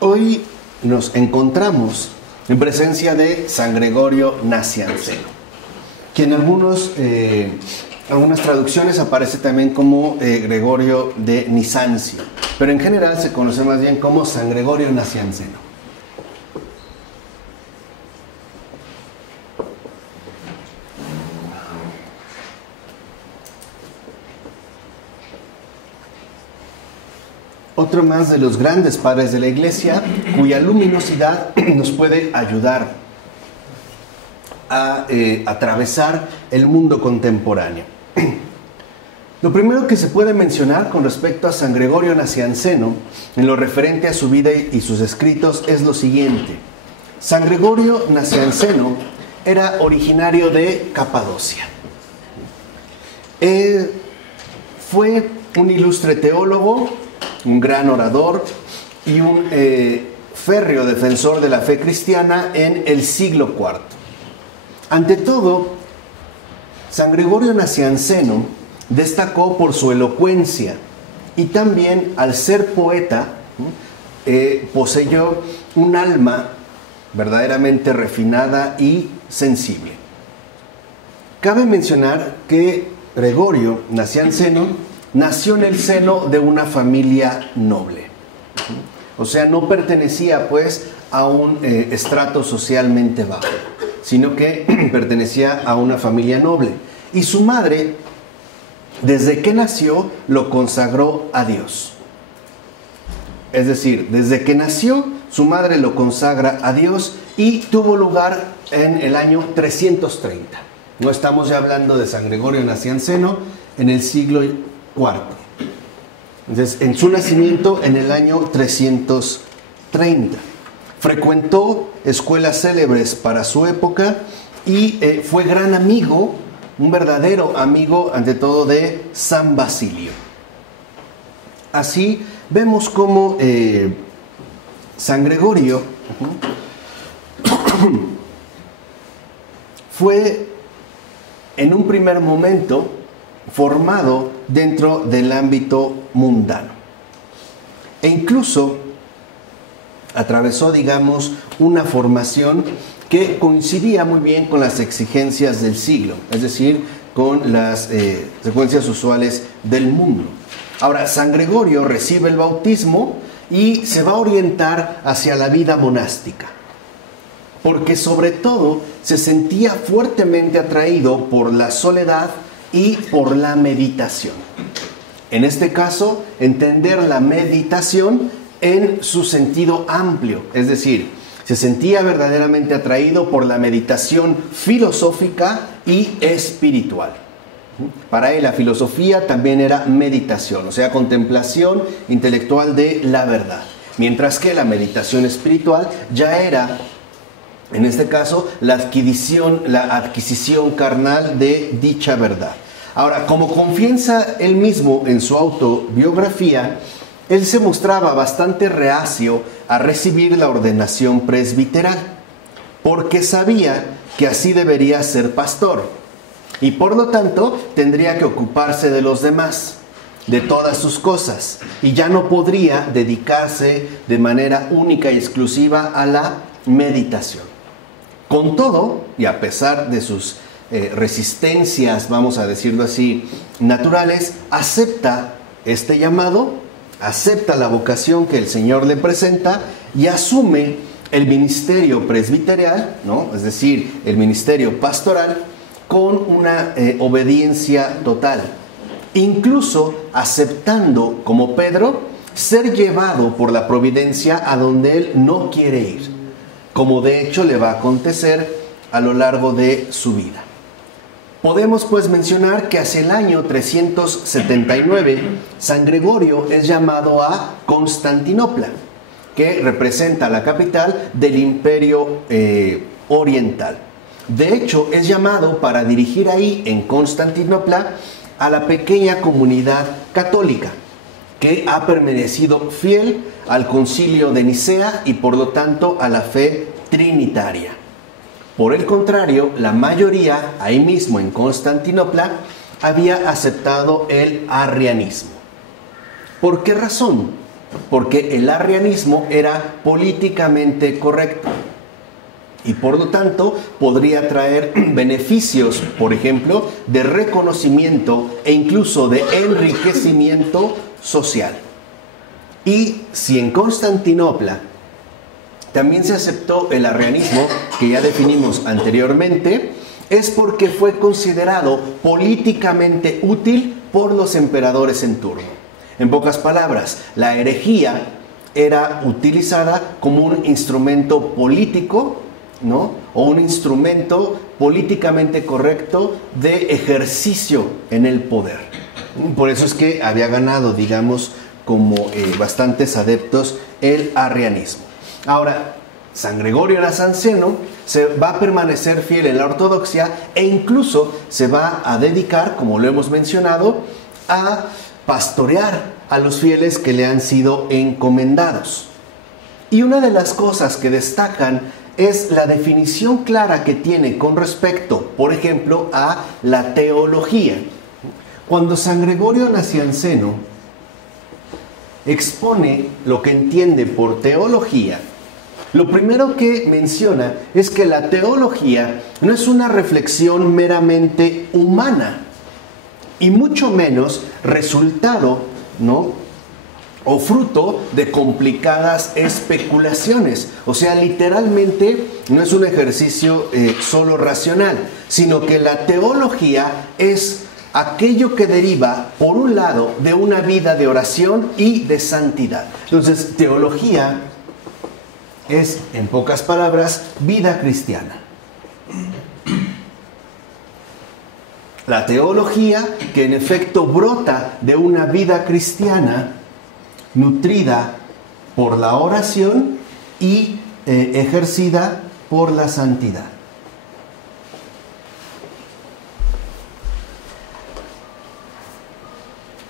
Hoy nos encontramos en presencia de San Gregorio Nacianceno, que en algunas traducciones aparece también como Gregorio de Nisancio, pero en general se conoce más bien como San Gregorio Nacianceno. Otro más de los grandes padres de la Iglesia, cuya luminosidad nos puede ayudar a atravesar el mundo contemporáneo. Lo primero que se puede mencionar con respecto a San Gregorio Nacianceno, en lo referente a su vida y sus escritos, es lo siguiente. San Gregorio Nacianceno era originario de Capadocia. Fue un ilustre teólogo, un gran orador y un férreo defensor de la fe cristiana en el siglo IV. Ante todo, San Gregorio Nacianceno destacó por su elocuencia y también, al ser poeta, poseyó un alma verdaderamente refinada y sensible. Cabe mencionar que Gregorio Nacianceno nació en el seno de una familia noble. O sea, no pertenecía pues a un estrato socialmente bajo, sino que pertenecía a una familia noble. Y su madre, desde que nació, lo consagró a Dios. Es decir, desde que nació, su madre lo consagra a Dios y tuvo lugar en el año 330. No estamos ya hablando de San Gregorio Nacianceno en el siglo IV. Entonces, en su nacimiento en el año 330. Frecuentó escuelas célebres para su época y fue gran amigo, un verdadero amigo ante todo de San Basilio. Así vemos cómo San Gregorio fue en un primer momento formado dentro del ámbito mundano. E incluso atravesó, digamos, una formación que coincidía muy bien con las exigencias del siglo, es decir, con las secuencias usuales del mundo. Ahora, San Gregorio recibe el bautismo y se va a orientar hacia la vida monástica, porque sobre todo se sentía fuertemente atraído por la soledad y por la meditación. En este caso, entender la meditación en su sentido amplio, es decir, se sentía verdaderamente atraído por la meditación filosófica y espiritual. Para él la filosofía también era meditación, o sea, contemplación intelectual de la verdad, mientras que la meditación espiritual ya era, en este caso, la adquisición carnal de dicha verdad. Ahora, como confiesa él mismo en su autobiografía, él se mostraba bastante reacio a recibir la ordenación presbiteral, porque sabía que así debería ser pastor, y por lo tanto tendría que ocuparse de los demás, de todas sus cosas, y ya no podría dedicarse de manera única y exclusiva a la meditación. Con todo, y a pesar de sus resistencias, vamos a decirlo así, naturales, acepta este llamado, acepta la vocación que el Señor le presenta y asume el ministerio presbiteral, ¿no? Es decir, el ministerio pastoral, con una obediencia total, incluso aceptando, como Pedro, ser llevado por la providencia a donde él no quiere ir, como de hecho le va a acontecer a lo largo de su vida. Podemos pues mencionar que hacia el año 379 San Gregorio es llamado a Constantinopla, que representa la capital del Imperio Oriental. De hecho, es llamado para dirigir ahí, en Constantinopla, a la pequeña comunidad católica, que ha permanecido fiel al Concilio de Nicea y por lo tanto a la fe trinitaria. Por el contrario, la mayoría, ahí mismo en Constantinopla, había aceptado el arrianismo. ¿Por qué razón? porque el arrianismo era políticamente correcto y por lo tanto podría traer beneficios, por ejemplo, de reconocimiento e incluso de enriquecimiento social. Y si en Constantinopla también se aceptó el arrianismo, que ya definimos anteriormente, es porque fue considerado políticamente útil por los emperadores en turno. En pocas palabras, la herejía era utilizada como un instrumento político, ¿no? O un instrumento políticamente correcto de ejercicio en el poder. Por eso es que había ganado, digamos, como bastantes adeptos el arrianismo. Ahora, San Gregorio Nacianceno se va a permanecer fiel en la ortodoxia e incluso se va a dedicar, como lo hemos mencionado, a pastorear a los fieles que le han sido encomendados. Y una de las cosas que destacan es la definición clara que tiene con respecto, por ejemplo, a la teología. Cuando San Gregorio Nacianceno expone lo que entiende por teología, lo primero que menciona es que la teología no es una reflexión meramente humana y mucho menos resultado, ¿no?, o fruto de complicadas especulaciones. O sea, literalmente no es un ejercicio solo racional, sino que la teología es aquello que deriva, por un lado, de una vida de oración y de santidad. Entonces, teología es, en pocas palabras, vida cristiana. La teología que en efecto brota de una vida cristiana nutrida por la oración y ejercida por la santidad.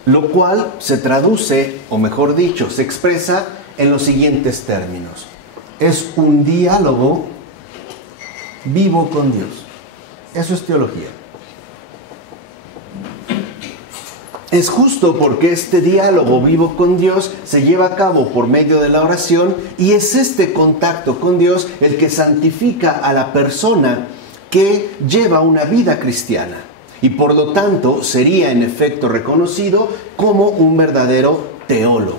Lo cual se traduce, o mejor dicho, se expresa en los siguientes términos. Es un diálogo vivo con Dios. Eso es teología. Es justo porque este diálogo vivo con Dios se lleva a cabo por medio de la oración y es este contacto con Dios el que santifica a la persona que lleva una vida cristiana y por lo tanto sería en efecto reconocido como un verdadero teólogo.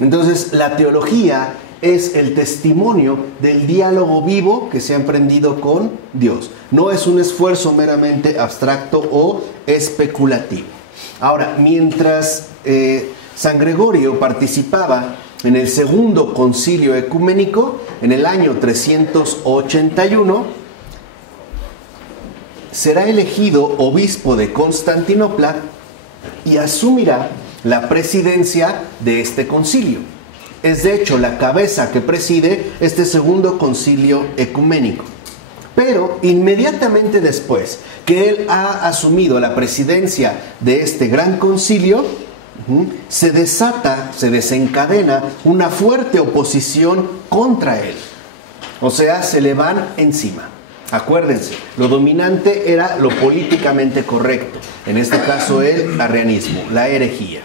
Entonces, la teología es el testimonio del diálogo vivo que se ha emprendido con Dios. No es un esfuerzo meramente abstracto o especulativo. Ahora, mientras San Gregorio participaba en el segundo concilio ecuménico, en el año 381, será elegido obispo de Constantinopla y asumirá la presidencia de este concilio. Es de hecho la cabeza que preside este segundo concilio ecuménico. Pero inmediatamente después que él ha asumido la presidencia de este gran concilio, se desencadena una fuerte oposición contra él. O sea, se le van encima. Acuérdense, lo dominante era lo políticamente correcto. En este caso el arrianismo, la herejía.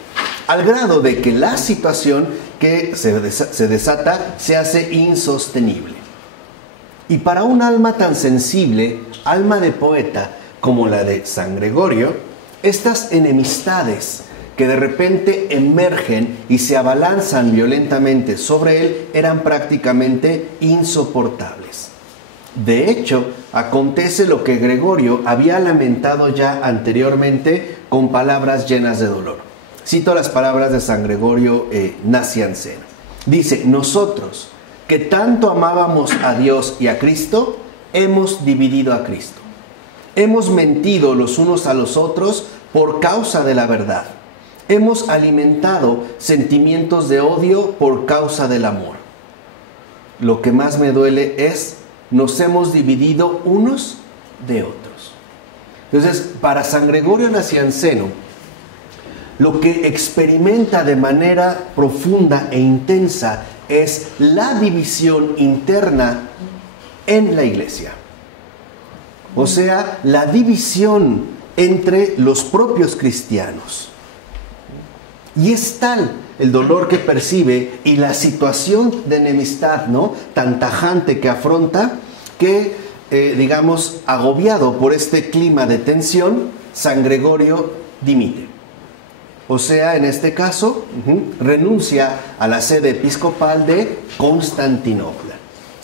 Al grado de que la situación que se desata se hace insostenible. Y para un alma tan sensible, alma de poeta, como la de San Gregorio, estas enemistades que de repente emergen y se abalanzan violentamente sobre él eran prácticamente insoportables. De hecho, acontece lo que Gregorio había lamentado ya anteriormente con palabras llenas de dolor. Cito las palabras de San Gregorio Nacianceno. Dice: nosotros, que tanto amábamos a Dios y a Cristo, hemos dividido a Cristo. Hemos mentido los unos a los otros por causa de la verdad. Hemos alimentado sentimientos de odio por causa del amor. Lo que más me duele es, nos hemos dividido unos de otros. Entonces, para San Gregorio Nacianceno, lo que experimenta de manera profunda e intensa es la división interna en la iglesia. O sea, la división entre los propios cristianos. Y es tal el dolor que percibe y la situación de enemistad, ¿no?, tan tajante que afronta, que, digamos, agobiado por este clima de tensión, San Gregorio dimite. O sea, en este caso, renuncia a la sede episcopal de Constantinopla.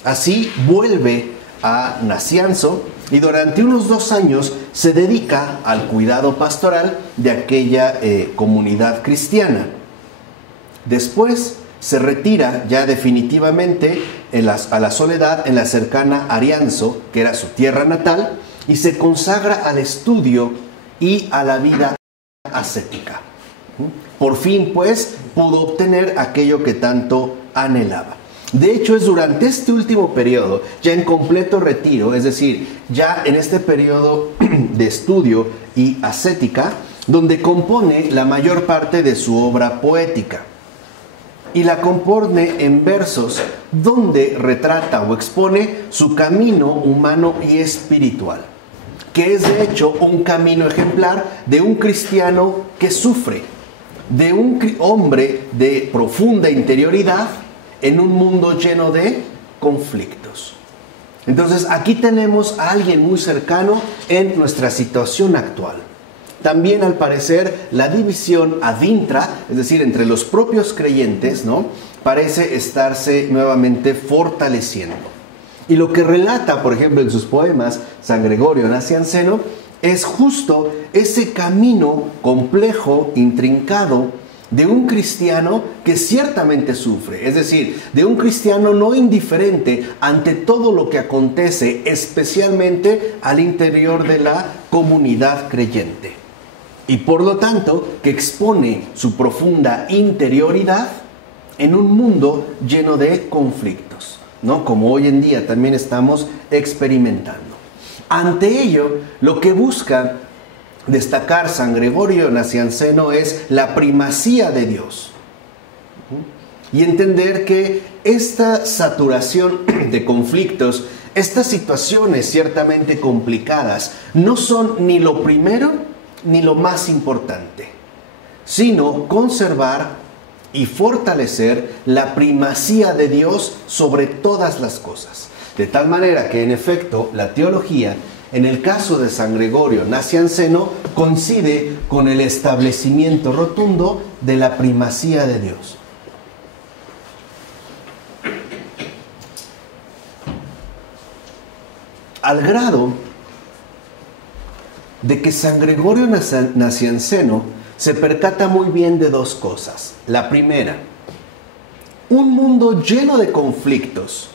Así vuelve a Nacianzo y durante unos 2 años se dedica al cuidado pastoral de aquella comunidad cristiana. Después se retira ya definitivamente a la soledad en la cercana Arianzo, que era su tierra natal, y se consagra al estudio y a la vida ascética. Por fin, pues, pudo obtener aquello que tanto anhelaba. De hecho, es durante este último periodo, ya en completo retiro, es decir, ya en este periodo de estudio y ascética, donde compone la mayor parte de su obra poética. Y la compone en versos donde retrata o expone su camino humano y espiritual, que es de hecho un camino ejemplar de un cristiano que sufre, de un hombre de profunda interioridad en un mundo lleno de conflictos. Entonces aquí tenemos a alguien muy cercano en nuestra situación actual. También, al parecer, la división ad intra, es decir, entre los propios creyentes, ¿no?, parece estarse nuevamente fortaleciendo. Y lo que relata, por ejemplo, en sus poemas San Gregorio Nacianceno, es justo ese camino complejo, intrincado, de un cristiano que ciertamente sufre, es decir, de un cristiano no indiferente ante todo lo que acontece, especialmente al interior de la comunidad creyente. Y por lo tanto, que expone su profunda interioridad en un mundo lleno de conflictos, ¿no?, como hoy en día también estamos experimentando. Ante ello, lo que busca destacar San Gregorio Nacianceno es la primacía de Dios. Y entender que esta saturación de conflictos, estas situaciones ciertamente complicadas, no son ni lo primero ni lo más importante, sino conservar y fortalecer la primacía de Dios sobre todas las cosas. De tal manera que, en efecto, la teología, en el caso de San Gregorio Nacianceno, coincide con el establecimiento rotundo de la primacía de Dios. Al grado de que San Gregorio Nacianceno se percata muy bien de 2 cosas. La primera, un mundo lleno de conflictos,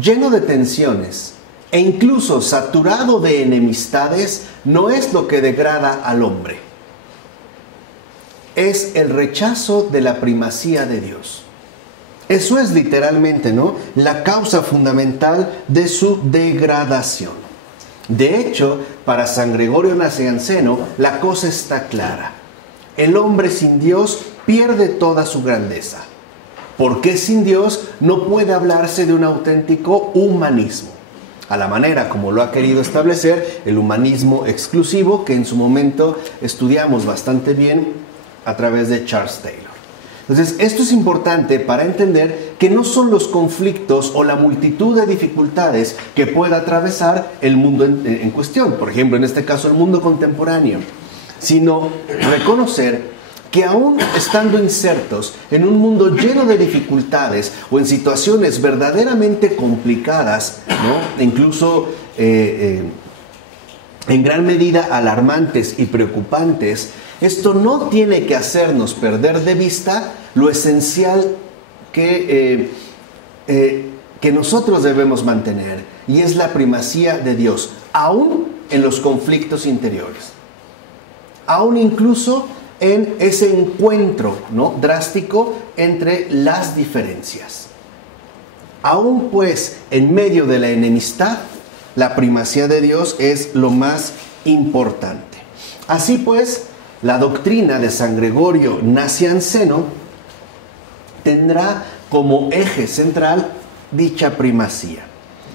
lleno de tensiones e incluso saturado de enemistades no es lo que degrada al hombre. Es el rechazo de la primacía de Dios. Eso es literalmente, ¿no?, la causa fundamental de su degradación. De hecho, para San Gregorio Nacianceno, la cosa está clara. El hombre sin Dios pierde toda su grandeza. Porque sin Dios no puede hablarse de un auténtico humanismo, a la manera como lo ha querido establecer el humanismo exclusivo, que en su momento estudiamos bastante bien a través de Charles Taylor. Entonces, esto es importante para entender que no son los conflictos o la multitud de dificultades que pueda atravesar el mundo en cuestión, por ejemplo, en este caso el mundo contemporáneo, sino reconocer que aún estando insertos en un mundo lleno de dificultades o en situaciones verdaderamente complicadas, ¿no?, e incluso en gran medida alarmantes y preocupantes, esto no tiene que hacernos perder de vista lo esencial que nosotros debemos mantener, y es la primacía de Dios, aún en los conflictos interiores, aún incluso en ese encuentro, ¿no?, drástico entre las diferencias. Aún pues en medio de la enemistad, la primacía de Dios es lo más importante. Así pues, la doctrina de San Gregorio Nacianceno tendrá como eje central dicha primacía.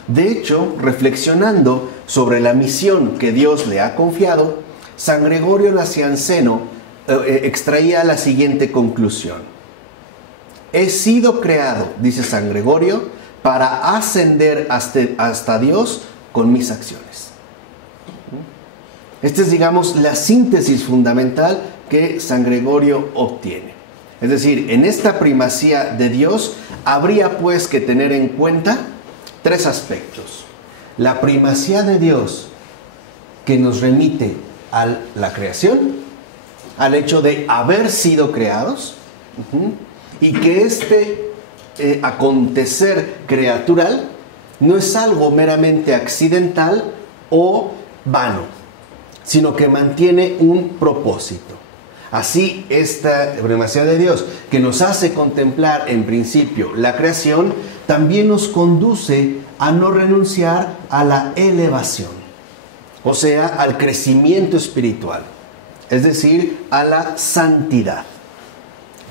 De hecho, reflexionando sobre la misión que Dios le ha confiado, San Gregorio Nacianceno extraía la siguiente conclusión. he sido creado, dice San Gregorio, para ascender hasta Dios con mis acciones. Esta es, digamos, la síntesis fundamental que San Gregorio obtiene. Es decir, en esta primacía de Dios habría pues que tener en cuenta tres aspectos. La primacía de Dios que nos remite a la creación, al hecho de haber sido creados, y que este acontecer creatural no es algo meramente accidental o vano, sino que mantiene un propósito. Así, esta primacía de Dios, que nos hace contemplar en principio la creación, también nos conduce a no renunciar a la elevación, o sea, al crecimiento espiritual, es decir, a la santidad.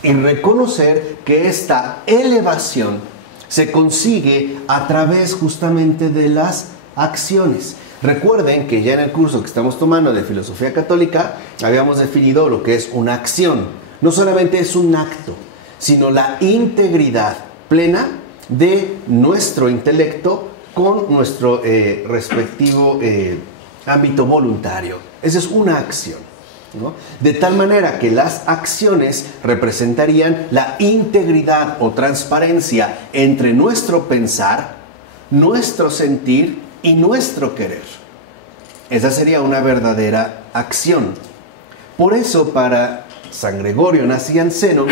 Y reconocer que esta elevación se consigue a través justamente de las acciones. Recuerden que ya en el curso que estamos tomando de Filosofía Católica habíamos definido lo que es una acción. No solamente es un acto, sino la integridad plena de nuestro intelecto con nuestro respectivo ámbito voluntario. Esa es una acción, ¿no? De tal manera que las acciones representarían la integridad o transparencia entre nuestro pensar, nuestro sentir y nuestro querer. Esa sería una verdadera acción. Por eso, para San Gregorio Nacianceno,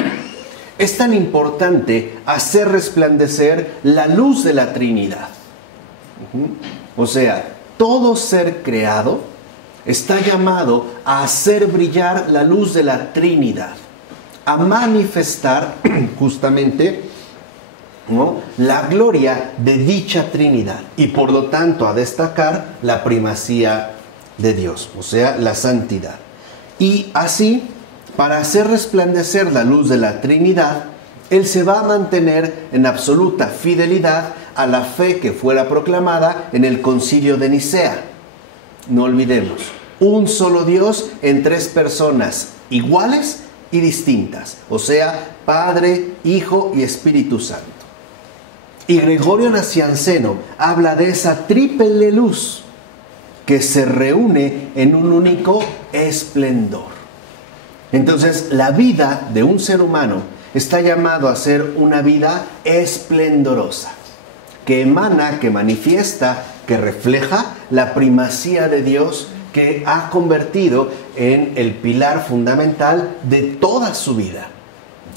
es tan importante hacer resplandecer la luz de la Trinidad. O sea, todo ser creado está llamado a hacer brillar la luz de la Trinidad, a manifestar justamente, ¿no?, la gloria de dicha Trinidad y por lo tanto a destacar la primacía de Dios, o sea, la santidad. Y así, para hacer resplandecer la luz de la Trinidad, Él se va a mantener en absoluta fidelidad a la fe que fuera proclamada en el Concilio de Nicea. No olvidemos, un solo Dios en tres personas iguales y distintas, o sea, Padre, Hijo y Espíritu Santo. Y Gregorio Nacianceno habla de esa triple luz que se reúne en un único esplendor. Entonces, la vida de un ser humano está llamado a ser una vida esplendorosa, que emana, que manifiesta, que refleja la primacía de Dios que ha convertido en el pilar fundamental de toda su vida.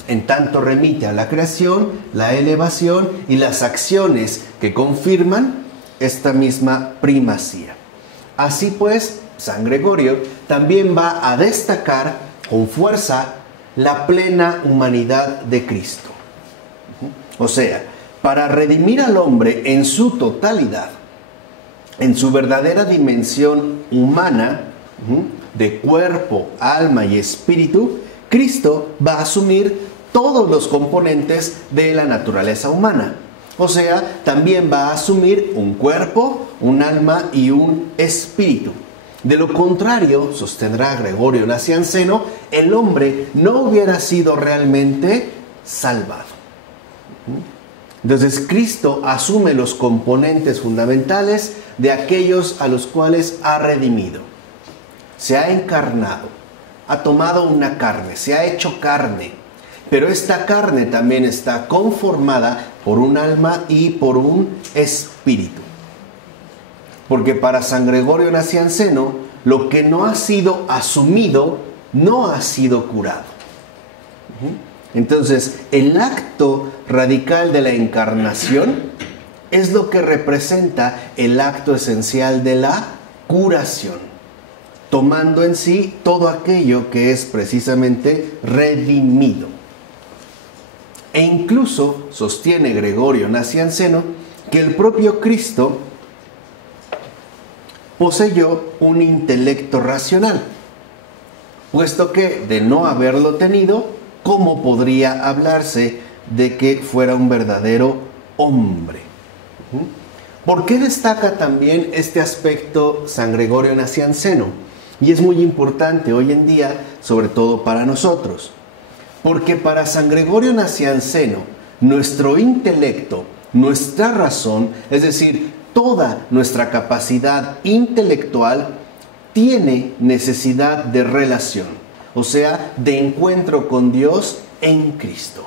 En tanto remite a la creación, la elevación y las acciones que confirman esta misma primacía. Así pues, San Gregorio también va a destacar con fuerza la plena humanidad de Cristo. O sea, para redimir al hombre en su totalidad, en su verdadera dimensión humana, de cuerpo, alma y espíritu, Cristo va a asumir todos los componentes de la naturaleza humana. O sea, también va a asumir un cuerpo, un alma y un espíritu. De lo contrario, sostendrá Gregorio Nacianceno, el hombre no hubiera sido realmente salvado. Entonces, Cristo asume los componentes fundamentales de aquellos a los cuales ha redimido. Se ha encarnado, ha tomado una carne, se ha hecho carne. Pero esta carne también está conformada por un alma y por un espíritu. Porque para San Gregorio Nacianceno, lo que no ha sido asumido, no ha sido curado. Entonces, el acto radical de la encarnación es lo que representa el acto esencial de la curación, tomando en sí todo aquello que es precisamente redimido. E incluso sostiene Gregorio Nacianceno que el propio Cristo poseyó un intelecto racional, puesto que de no haberlo tenido, ¿cómo podría hablarse de que fuera un verdadero hombre? ¿Por qué destaca también este aspecto San Gregorio Nacianceno? Y es muy importante hoy en día, sobre todo para nosotros. Porque para San Gregorio Nacianceno, nuestro intelecto, nuestra razón, es decir, toda nuestra capacidad intelectual, tiene necesidad de relación, o sea, de encuentro con Dios en Cristo.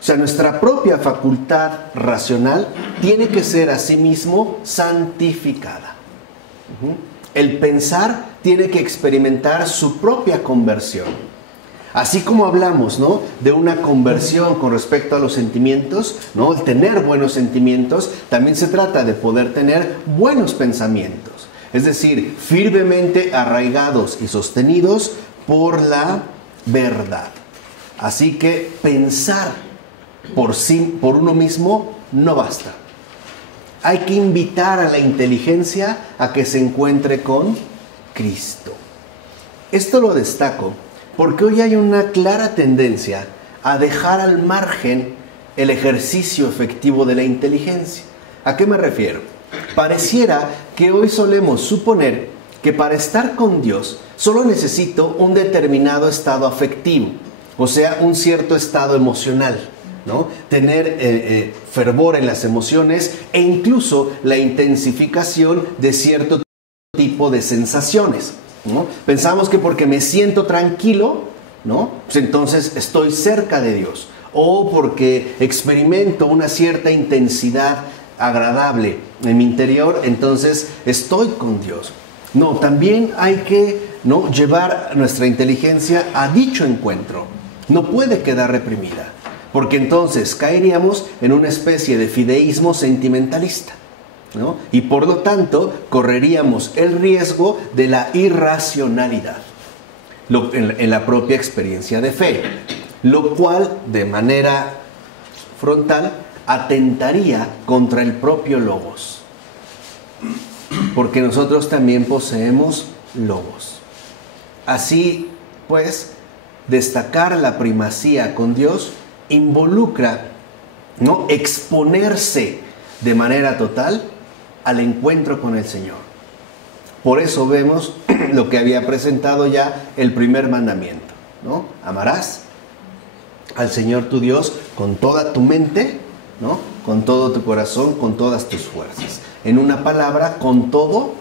O sea, nuestra propia facultad racional tiene que ser asimismo santificada. El pensar tiene que experimentar su propia conversión. Así como hablamos, ¿no?, de una conversión con respecto a los sentimientos, ¿no?, el tener buenos sentimientos, también se trata de poder tener buenos pensamientos. Es decir, firmemente arraigados y sostenidos por la verdad. Así que pensar por uno mismo no basta. Hay que invitar a la inteligencia a que se encuentre con Cristo. Esto lo destaco porque hoy hay una clara tendencia a dejar al margen el ejercicio efectivo de la inteligencia. ¿A qué me refiero? Pareciera que hoy solemos suponer que para estar con Dios solo necesito un determinado estado afectivo, o sea, un cierto estado emocional, ¿no? Tener fervor en las emociones e incluso la intensificación de cierto tipo de sensaciones, ¿no? Pensamos que porque me siento tranquilo, ¿no?, pues entonces estoy cerca de Dios, o porque experimento una cierta intensidad agradable en mi interior, entonces estoy con Dios. No, también hay que, ¿no?, llevar nuestra inteligencia a dicho encuentro. No puede quedar reprimida, porque entonces caeríamos en una especie de fideísmo sentimentalista, ¿no? Y por lo tanto correríamos el riesgo de la irracionalidad en la propia experiencia de fe, lo cual de manera frontal atentaría contra el propio logos, porque nosotros también poseemos logos. Así pues, destacar la primacía con Dios involucra, ¿no?, exponerse de manera total al encuentro con el Señor. Por eso vemos lo que había presentado ya el primer mandamiento, ¿no? Amarás al Señor tu Dios con toda tu mente, ¿no?, con todo tu corazón, con todas tus fuerzas. En una palabra, con todo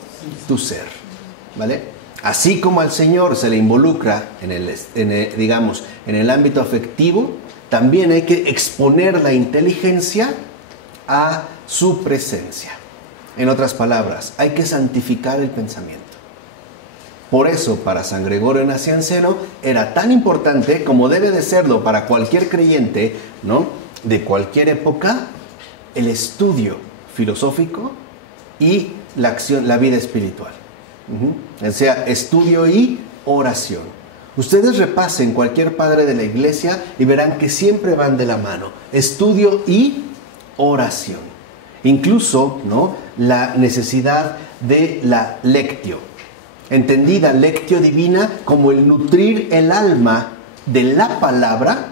tu ser, ¿vale? Así como al Señor se le involucra en el ámbito afectivo, también hay que exponer la inteligencia a su presencia. En otras palabras, hay que santificar el pensamiento. Por eso, para San Gregorio Nacianceno era tan importante, como debe de serlo para cualquier creyente, ¿no?, de cualquier época, el estudio filosófico y la acción, la vida espiritual. O sea, estudio y oración. Ustedes repasen cualquier padre de la iglesia y verán que siempre van de la mano. Estudio y oración. Incluso, ¿no?, la necesidad de la lectio. Entendida lectio divina como el nutrir el alma de la palabra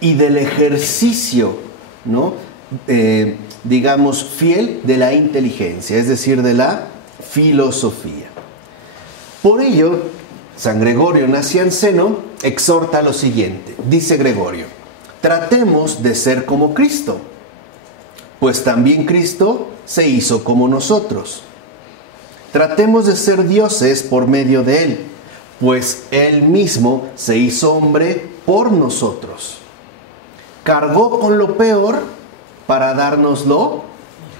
y del ejercicio, ¿no?, fiel de la inteligencia, es decir, de la filosofía. Por ello, San Gregorio Nacianceno exhorta lo siguiente. Dice Gregorio: tratemos de ser como Cristo, pues también Cristo se hizo como nosotros. Tratemos de ser dioses por medio de Él, pues Él mismo se hizo hombre por nosotros. Cargó con lo peor para darnos lo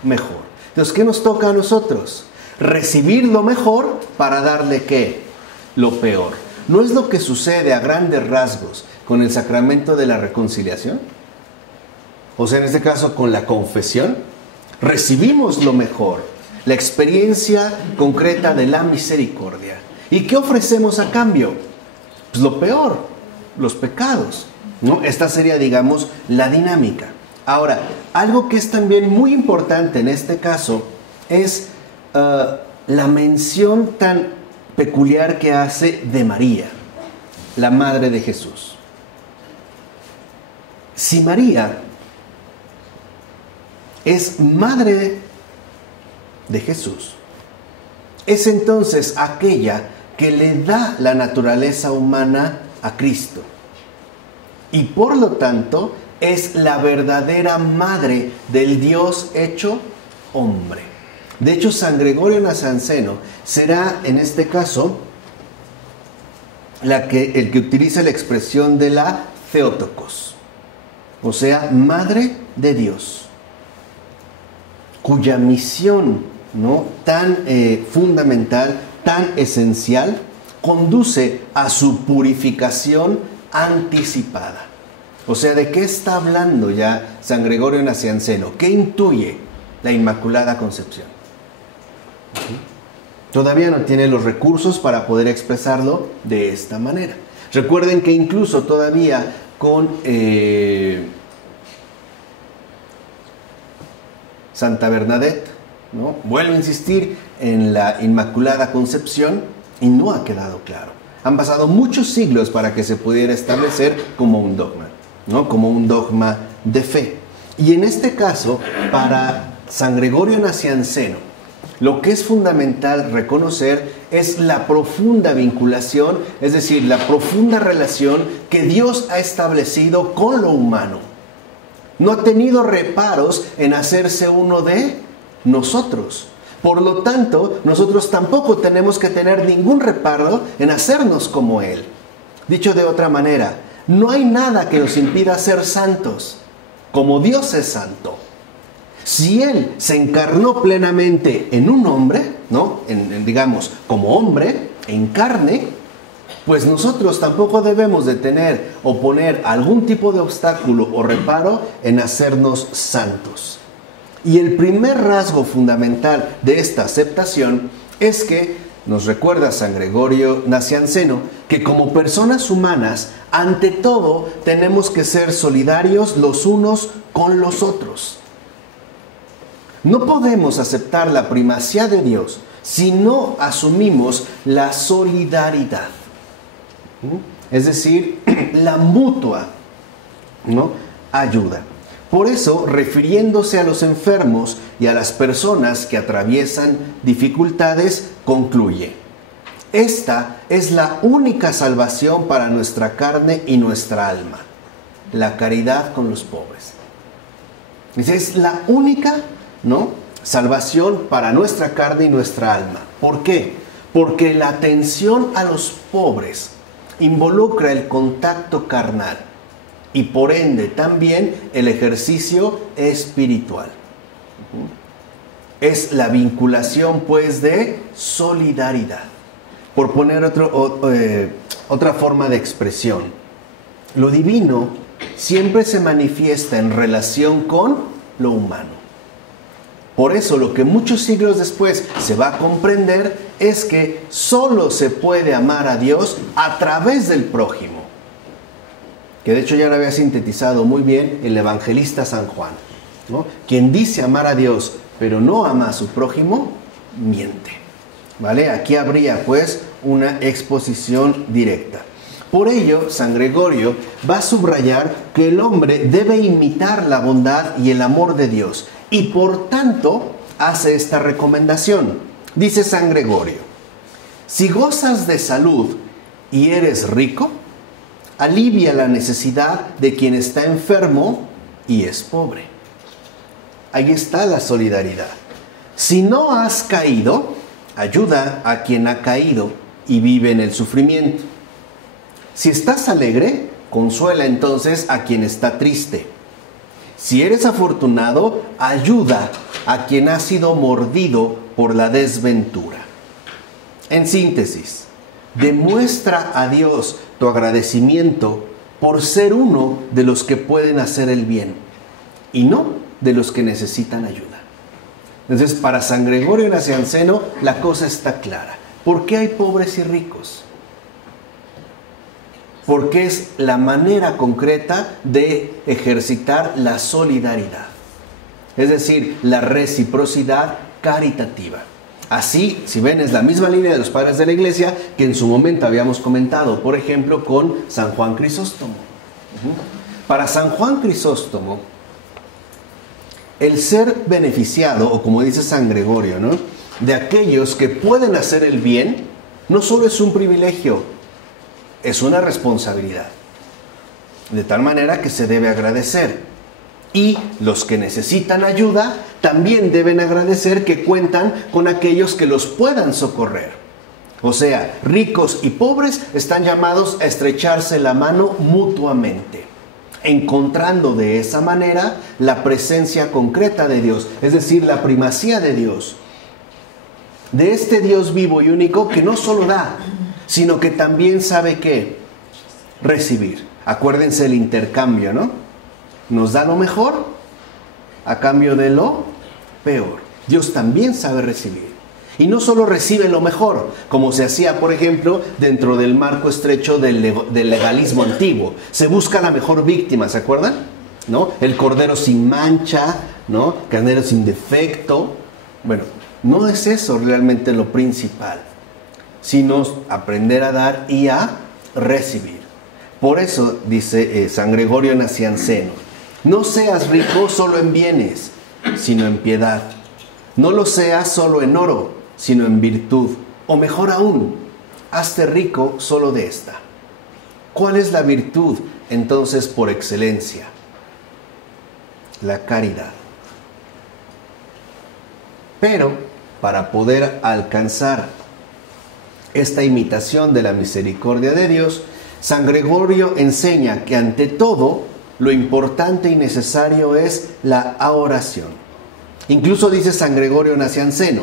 mejor. Entonces, ¿qué nos toca a nosotros? Recibir lo mejor para darle ¿qué? Lo peor. ¿No es lo que sucede a grandes rasgos con el sacramento de la reconciliación? O sea, en este caso con la confesión, recibimos lo mejor, la experiencia concreta de la misericordia. ¿Y qué ofrecemos a cambio? Pues lo peor, los pecados, ¿no? Esta sería, digamos, la dinámica. Ahora, algo que es también muy importante en este caso es la mención tan peculiar que hace de María, la madre de Jesús. Si María es madre de Jesús, es entonces aquella que le da la naturaleza humana a Cristo. y por lo tanto es la verdadera madre del Dios hecho hombre. De hecho, San Gregorio Nacianceno será en este caso el que utiliza la expresión de la Theotokos, o sea, madre de Dios, cuya misión, ¿no?, tan fundamental, tan esencial, conduce a su purificación anticipada. O sea, ¿de qué está hablando ya San Gregorio Nacianceno? ¿Qué intuye la Inmaculada Concepción? Todavía no tiene los recursos para poder expresarlo de esta manera. Recuerden que incluso todavía con Santa Bernadette, ¿no?, vuelve a insistir en la Inmaculada Concepción y no ha quedado claro. Han pasado muchos siglos para que se pudiera establecer como un dogma, ¿no?, como un dogma de fe. Y en este caso, para San Gregorio Nacianceno, lo que es fundamental reconocer es la profunda vinculación, es decir, la profunda relación que Dios ha establecido con lo humano. No ha tenido reparos en hacerse uno de nosotros. Por lo tanto, nosotros tampoco tenemos que tener ningún reparo en hacernos como Él. Dicho de otra manera, no hay nada que nos impida ser santos, como Dios es santo. Si Él se encarnó plenamente en un hombre, ¿no?, digamos, como hombre, en carne, pues nosotros tampoco debemos de tener o poner algún tipo de obstáculo o reparo en hacernos santos. Y el primer rasgo fundamental de esta aceptación es que nos recuerda San Gregorio Nacianceno que como personas humanas, ante todo, tenemos que ser solidarios los unos con los otros. No podemos aceptar la primacía de Dios si no asumimos la solidaridad. Es decir, la mutua, ¿no?, ayuda. Por eso, refiriéndose a los enfermos y a las personas que atraviesan dificultades, concluye: esta es la única salvación para nuestra carne y nuestra alma, la caridad con los pobres. Es la única, ¿no?, salvación para nuestra carne y nuestra alma. ¿Por qué? Porque la atención a los pobres involucra el contacto carnal y por ende también el ejercicio espiritual. Es la vinculación pues de solidaridad. Por poner otra forma de expresión, lo divino siempre se manifiesta en relación con lo humano. Por eso lo que muchos siglos después se va a comprender es que solo se puede amar a Dios a través del prójimo. Que de hecho ya lo había sintetizado muy bien el evangelista San Juan, ¿no? Quien dice amar a Dios pero no ama a su prójimo, miente. ¿Vale? Aquí habría pues una exposición directa. Por ello, San Gregorio va a subrayar que el hombre debe imitar la bondad y el amor de Dios y por tanto hace esta recomendación. Dice San Gregorio: si gozas de salud y eres rico, alivia la necesidad de quien está enfermo y es pobre. Ahí está la solidaridad. Si no has caído, ayuda a quien ha caído y vive en el sufrimiento. Si estás alegre, consuela entonces a quien está triste. Si eres afortunado, ayuda a quien ha sido mordido por la desventura. En síntesis, demuestra a Dios tu agradecimiento por ser uno de los que pueden hacer el bien y no de los que necesitan ayuda. Entonces, para San Gregorio Nacianceno la cosa está clara. ¿Por qué hay pobres y ricos? Porque es la manera concreta de ejercitar la solidaridad, es decir, la reciprocidad caritativa. Así, si ven, es la misma línea de los padres de la Iglesia que en su momento habíamos comentado, por ejemplo, con San Juan Crisóstomo. Para San Juan Crisóstomo, el ser beneficiado, o como dice San Gregorio, ¿no?, de aquellos que pueden hacer el bien, no solo es un privilegio, es una responsabilidad. de tal manera que se debe agradecer. Y los que necesitan ayuda también deben agradecer que cuentan con aquellos que los puedan socorrer. O sea, ricos y pobres están llamados a estrecharse la mano mutuamente, encontrando de esa manera la presencia concreta de Dios, es decir, la primacía de Dios, de este Dios vivo y único que no solo da, sino que también sabe qué, recibir. Acuérdense el intercambio, ¿no? Nos da lo mejor a cambio de lo peor. Dios también sabe recibir. Y no solo recibe lo mejor, como se hacía, por ejemplo, dentro del marco estrecho del legalismo antiguo. Se busca la mejor víctima, ¿se acuerdan? ¿No? El cordero sin mancha, ¿no? Carnero sin defecto. Bueno, no es eso realmente lo principal, sino aprender a dar y a recibir. Por eso dice San Gregorio Nacianceno: no seas rico solo en bienes, sino en piedad. No lo seas solo en oro, sino en virtud. O mejor aún, hazte rico solo de esta. ¿Cuál es la virtud entonces por excelencia? La caridad. Pero para poder alcanzar esta imitación de la misericordia de Dios, San Gregorio enseña que ante todo lo importante y necesario es la oración. Incluso dice San Gregorio Nacianceno: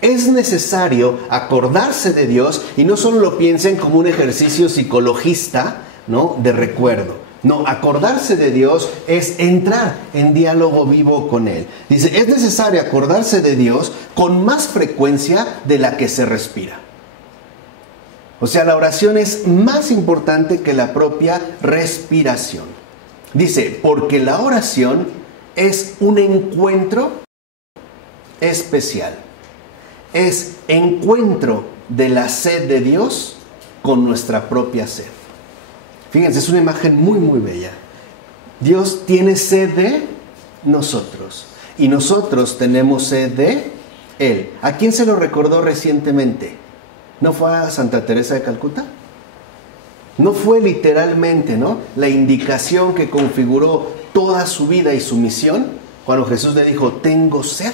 es necesario acordarse de Dios, y no solo lo piensen como un ejercicio psicologista, ¿no?, de recuerdo. No, acordarse de Dios es entrar en diálogo vivo con Él. Dice, es necesario acordarse de Dios con más frecuencia de la que se respira. O sea, la oración es más importante que la propia respiración. Dice, porque la oración es un encuentro especial. Es encuentro de la sed de Dios con nuestra propia sed. Fíjense, es una imagen muy, muy bella. Dios tiene sed de nosotros y nosotros tenemos sed de Él. ¿A quién se lo recordó recientemente? ¿No fue a Santa Teresa de Calcuta? No fue literalmente, ¿no?, la indicación que configuró toda su vida y su misión cuando Jesús le dijo: tengo sed,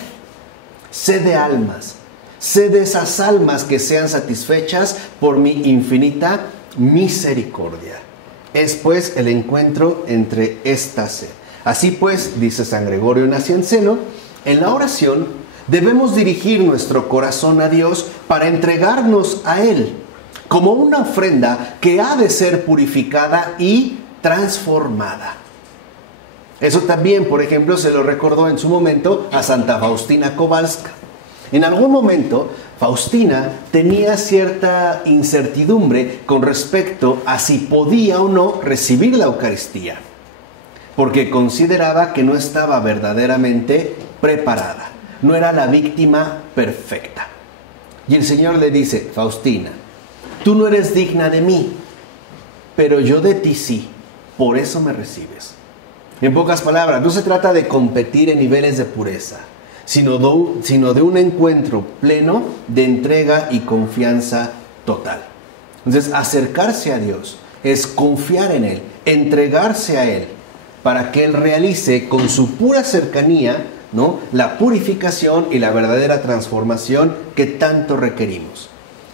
sed de almas, sed de esas almas que sean satisfechas por mi infinita misericordia. Es pues el encuentro entre esta sed. Así pues, dice San Gregorio Nacianceno, en la oración debemos dirigir nuestro corazón a Dios para entregarnos a Él como una ofrenda que ha de ser purificada y transformada. Eso también, por ejemplo, se lo recordó en su momento a Santa Faustina Kowalska. En algún momento, Faustina tenía cierta incertidumbre con respecto a si podía o no recibir la Eucaristía, porque consideraba que no estaba verdaderamente preparada, no era la víctima perfecta. Y el Señor le dice: Faustina, tú no eres digna de mí, pero yo de ti sí, por eso me recibes. En pocas palabras, no se trata de competir en niveles de pureza, sino de un encuentro pleno de entrega y confianza total. Entonces, acercarse a Dios es confiar en Él, entregarse a Él, para que Él realice con su pura cercanía, ¿no?, la purificación y la verdadera transformación que tanto requerimos.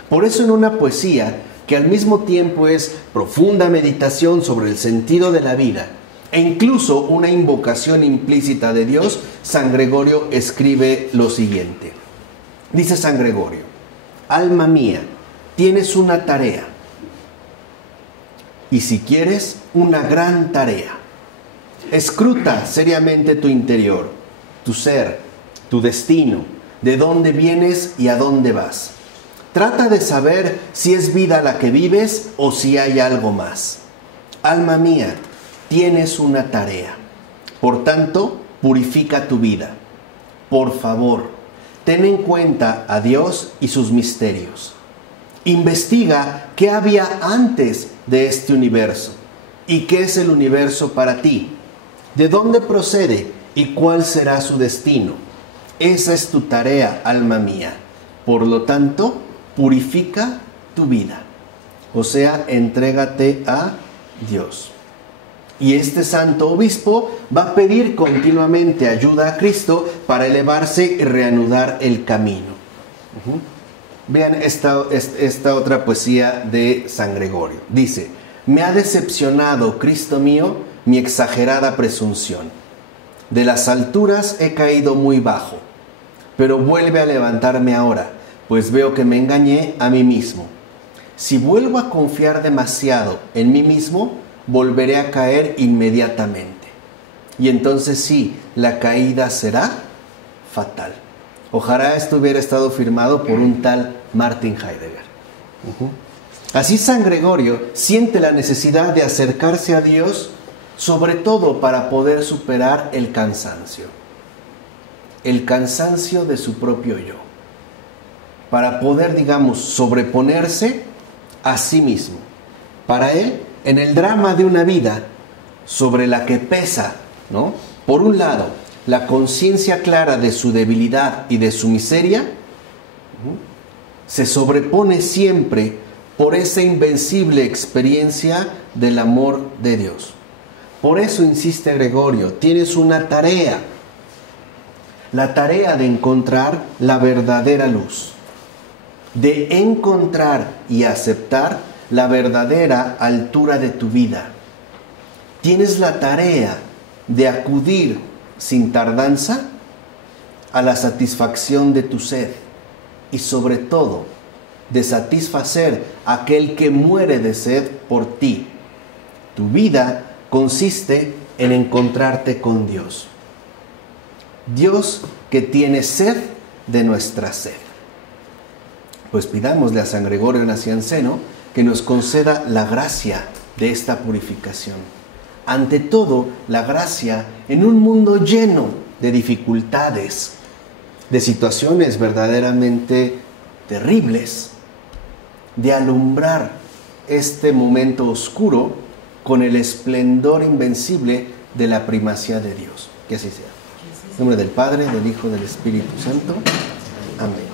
Por eso, en una poesía que al mismo tiempo es profunda meditación sobre el sentido de la vida e incluso una invocación implícita de Dios, San Gregorio escribe lo siguiente. Dice San Gregorio: alma mía, tienes una tarea, y si quieres, una gran tarea. Escruta seriamente tu interior, tu ser, tu destino, de dónde vienes y a dónde vas. Trata de saber si es vida la que vives o si hay algo más. Alma mía, tienes una tarea. Por tanto, purifica tu vida. Por favor, ten en cuenta a Dios y sus misterios. Investiga qué había antes de este universo y qué es el universo para ti. ¿De dónde procede y cuál será su destino? Esa es tu tarea, alma mía. Por lo tanto, purifica tu vida. O sea, entrégate a Dios. Y este santo obispo va a pedir continuamente ayuda a Cristo para elevarse y reanudar el camino. Vean esta otra poesía de San Gregorio. Dice: me ha decepcionado, Cristo mío, mi exagerada presunción. De las alturas he caído muy bajo, pero vuelve a levantarme ahora, pues veo que me engañé a mí mismo. Si vuelvo a confiar demasiado en mí mismo, volveré a caer inmediatamente. Y entonces sí, la caída será fatal. Ojalá esto hubiera estado firmado por un tal Martin Heidegger. Así San Gregorio siente la necesidad de acercarse a Dios, sobre todo para poder superar el cansancio de su propio yo, para poder, digamos, sobreponerse a sí mismo. Para él, en el drama de una vida sobre la que pesa, ¿no?, por un lado, la conciencia clara de su debilidad y de su miseria, se sobrepone siempre por esa invencible experiencia del amor de Dios. Por eso insiste Gregorio, tienes una tarea, la tarea de encontrar la verdadera luz, de encontrar y aceptar la verdadera altura de tu vida. Tienes la tarea de acudir sin tardanza a la satisfacción de tu sed y sobre todo de satisfacer a aquel que muere de sed por ti. Tu vida consiste en encontrarte con Dios. Dios que tiene sed de nuestra sed. Pues pidámosle a San Gregorio Nacianceno que nos conceda la gracia de esta purificación. Ante todo, la gracia en un mundo lleno de dificultades, de situaciones verdaderamente terribles, de alumbrar este momento oscuro con el esplendor invencible de la primacía de Dios. Que así sea. En nombre del Padre, del Hijo, del Espíritu Santo. Amén.